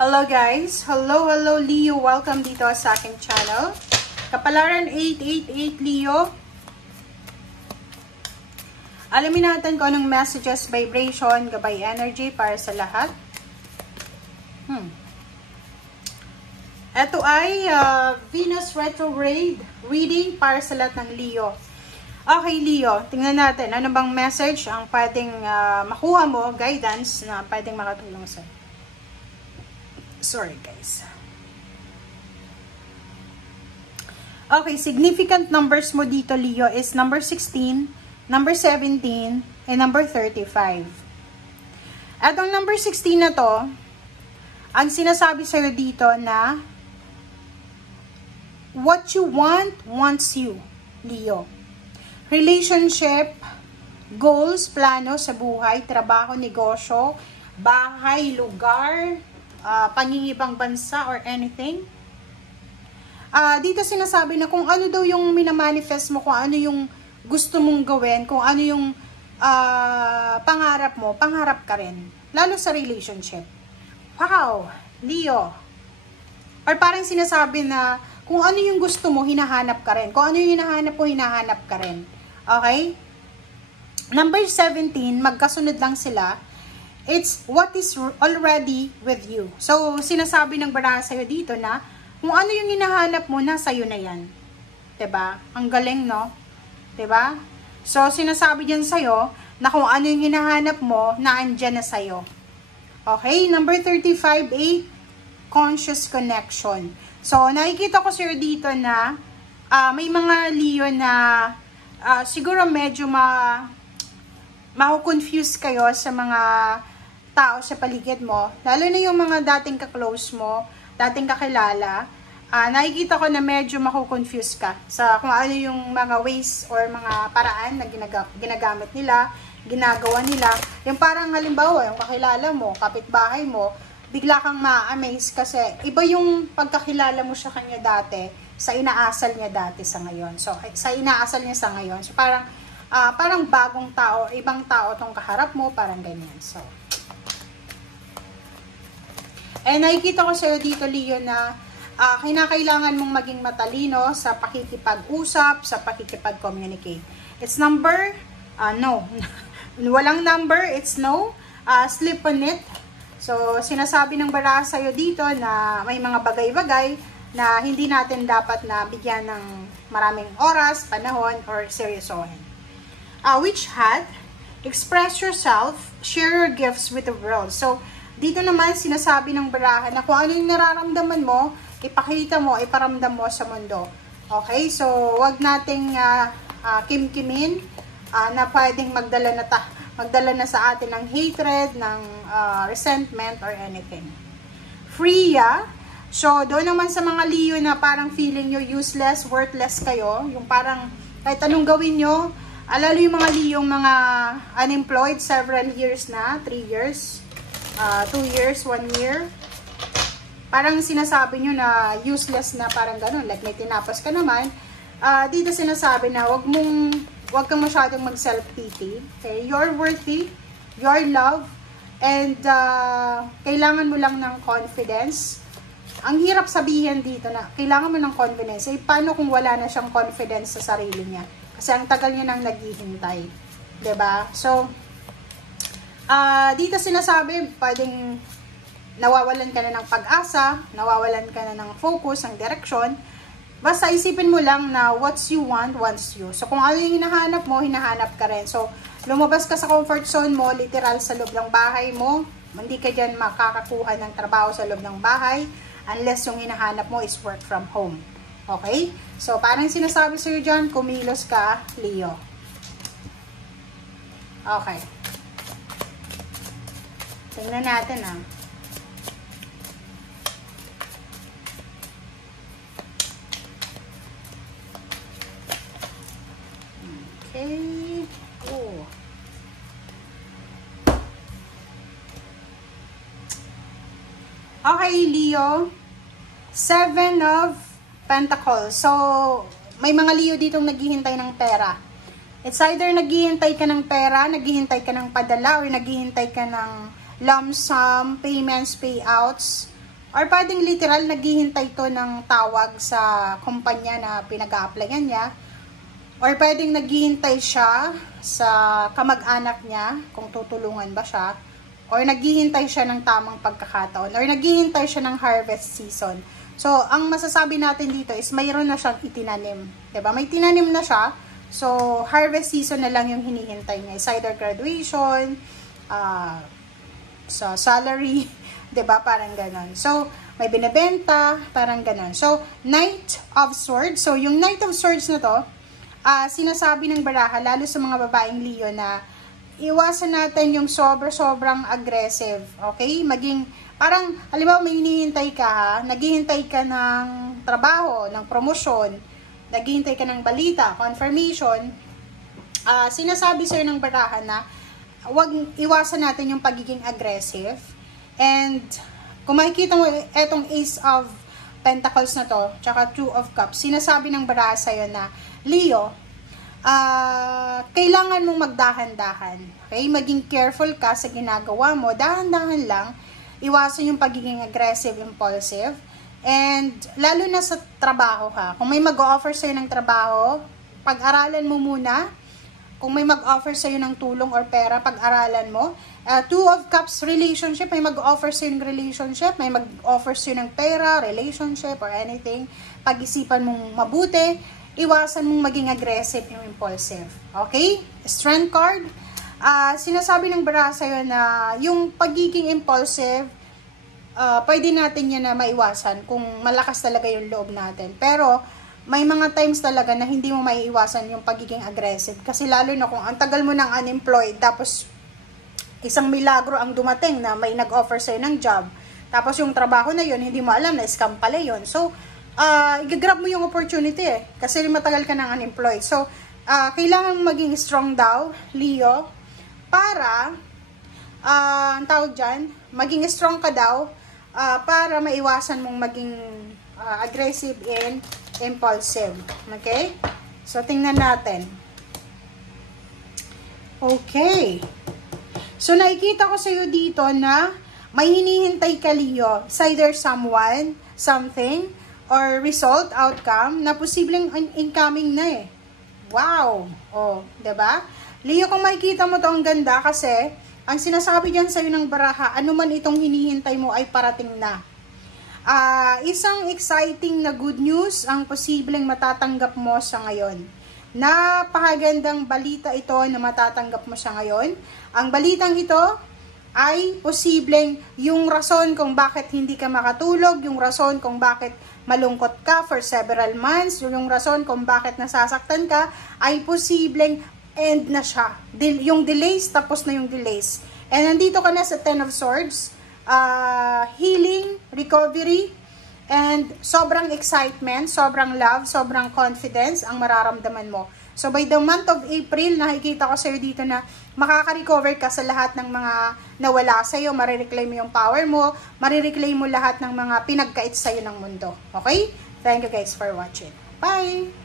Hello guys! Hello Leo! Welcome dito sa aking channel. Kapalaran 888 Leo. Alamin natin kung anong messages, vibration, gabay energy para sa lahat. Ito ay Venus retrograde reading para sa lahat ng Leo. Okay Leo, tingnan natin ano bang message ang pwedeng makuha mo, guidance na pwedeng makatulong sa. Sorry guys. Okay, significant numbers mo dito Leo is number 16, number 17, and number 35. Atong number 16 na to, ang sinasabi sa'yo dito na what you want, wants you, Leo. Relationship, goals, plano sa buhay, trabaho, negosyo, bahay, lugar, pangingibang bansa, or anything. Dito sinasabi na kung ano daw yung minamanifest mo, kung ano yung gusto mong gawin, kung ano yung pangarap mo, pangarap ka rin. Lalo sa relationship. Wow, Leo. Or parang sinasabi na kung ano yung gusto mo, hinahanap ka rin. Kung ano yung hinahanap mo, hinahanap ka rin. Okay? Number 17, magkasunod lang sila. It's what is already with you. So, sinasabi ng baraha sa'yo dito na kung ano yung hinahanap mo, nasa iyo na yan. 'Di ba? Ang galing, no? 'Di ba? So, sinasabi diyan sa'yo na kung ano yung hinahanap mo, naandyan na sa'yo. Okay? Number 35, 8, conscious connection. So, nakikita ko sir dito na may mga Leo na siguro medyo ma-confuse kayo sa mga tao sa paligid mo. Lalo na yung mga dating ka-close mo, dating kakilala. Nakikita ko na medyo mako-confuse ka sa kung ano yung mga ways or mga paraan na ginagamit nila, ginagawa nila. Yung parang halimbawa, yung kakilala mo, kapitbahay mo, bigla kang ma-amaze kasi iba yung pagkakilala mo sa kanya dati sa inaasal niya dati sa ngayon. So, sa inaasal niya sa ngayon. So, parang bagong tao, ibang tao tong kaharap mo, parang ganyan. So, nakikita ko sa'yo dito, Leo, na kinakailangan mong maging matalino sa pakikipag-usap, sa pakikipag-communicate. It's number, no. Walang number, it's no. Sleep on it. So, sinasabi ng baraha sa'yo dito na may mga bagay-bagay na hindi natin dapat na bigyan ng maraming oras, panahon, or seryosohin. Which hat, express yourself, share your gifts with the world. So, dito naman sinasabi ng baraha na kung ano yung nararamdaman mo, ipakita mo, iparamdam mo sa mundo. Okay? So, wag nating kimkimin na pwedeng magdala na sa atin ng hatred, ng resentment, or anything. Freya. So, doon naman sa mga Leo na parang feeling nyo useless, worthless kayo, yung parang kahit anong gawin nyo, lalo yung mga Leo, mga unemployed, several years na, 3 years, 2 years, 1 year, parang sinasabi nyo na useless na, parang ganun, like may tinapos ka naman. Dito sinasabi na wag kang masyadong mag-self-pity. Okay? You're worthy, you're loved, and kailangan mo lang ng confidence. Ang hirap sabihin dito na kailangan mo ng confidence. Paano kung wala na siyang confidence sa sarili niya? Kasi ang tagal niya nang naghihintay. 'Di ba? So, dito sinasabi, pwedeng nawawalan ka na ng pag-asa, nawawalan ka na ng focus, ng direksyon. Basta isipin mo lang na what you want, wants you. So, kung ano yung hinahanap mo, hinahanap ka rin. So, lumabas ka sa comfort zone mo, literal sa loob ng bahay mo. Hindi ka dyan makakakuha ng trabaho sa loob ng bahay unless yung hinahanap mo is work from home. Okay? So, parang sinasabi sa'yo dyan, kumilos ka, Leo. Okay. Tingnan natin, Okay. Oh. Okay, Leo. 7 of Pentacles. So, may mga Leo ditong naghihintay ng pera. It's either naghihintay ka ng pera, naghihintay ka ng padala, or naghihintay ka ng lump sum, payments, payouts, Or pwedeng literal, naghihintay to ng tawag sa kumpanya na pinag-a-applyan niya. Or pwedeng naghihintay siya sa kamag-anak niya, kung tutulungan ba siya. Or naghihintay siya ng tamang pagkakataon. Or naghihintay siya ng harvest season. So, ang masasabi natin dito is mayroon na siyang itinanim. Diba? May tinanim na siya. So, harvest season na lang yung hinihintay niya. It's either graduation, sa salary, 'di ba? Parang ganon. So, may binebenta, parang ganon. So, Knight of Swords. So, yung Knight of Swords na to, sinasabi ng baraha, lalo sa mga babaeng Leo, na iwasan natin yung sobrang aggressive. Okay? Maging, parang, halimbawa may hinihintay ka ha, naghihintay ka ng trabaho, ng promosyon, naghihintay ka ng balita, confirmation, sinasabi sa'yo ng baraha na, iwasan natin yung pagiging aggressive. And kung makikita mo etong Ace of Pentacles na to, tsaka Two of Cups, sinasabi ng baraha sa'yo na, Leo, kailangan mong magdahan-dahan. Okay? Maging careful ka sa ginagawa mo. Dahan-dahan lang. Iwasan yung pagiging aggressive, impulsive. And lalo na sa trabaho ha. Kung may mag-offer sa'yo ng trabaho, pag-aralan mo muna. Kung may mag-offer sa'yo ng tulong or pera, pag-aralan mo. Two of Cups, relationship. May mag-offer sa'yo ng relationship. May mag-offer sa'yo ng pera, relationship, or anything. Pag-isipan mong mabuti. Iwasan mong maging aggressive yung impulsive. Okay? Strength card. Sinasabi ng baraha sa'yo na yung pagiging impulsive, pwede natin yan na maiwasan kung malakas talaga yung loob natin. Pero, may mga times talaga na hindi mo maiiwasan yung pagiging aggressive. Kasi lalo na kung ang tagal mo ng unemployed, tapos isang milagro ang dumating na may nag-offer sa'yo ng job. Tapos yung trabaho na yun, hindi mo alam na scam pala yun. So, i-grab mo yung opportunity kasi matagal ka ng unemployed. So, kailangan maging strong daw, Leo, para, ang tawag dyan, maging strong ka daw, para maiwasan mong maging aggressive and impulsive. Okay? So, tingnan natin. Okay. So, nakikita ko sa'yo dito na may hinihintay ka, Leo. It's either someone, something, or result, outcome, na posibleng incoming na Wow! Oh, 'di ba? Leo, kung makikita mo to, ang ganda kasi ang sinasabi diyan sa'yo ng baraha, anuman itong hinihintay mo ay parating na. Isang exciting na good news ang posibleng matatanggap mo sa ngayon. Napakagandang balita ito na matatanggap mo sa ngayon. Ang balitang ito ay posibleng yung rason kung bakit hindi ka makatulog, yung rason kung bakit malungkot ka for several months, yung rason kung bakit nasasaktan ka, ay posibleng end na siya. Yung delays, tapos na yung delays. And nandito ka na sa Ten of Swords, healing, recovery, and sobrang excitement, sobrang love, sobrang confidence ang mararamdaman mo. So by the month of April, nakikita ko sa'yo dito na makaka-recover ka sa lahat ng mga nawala sa'yo, marireclaim mo yung power mo, marireclaim mo lahat ng mga pinagkait sa'yo ng mundo. Okay? Thank you guys for watching. Bye!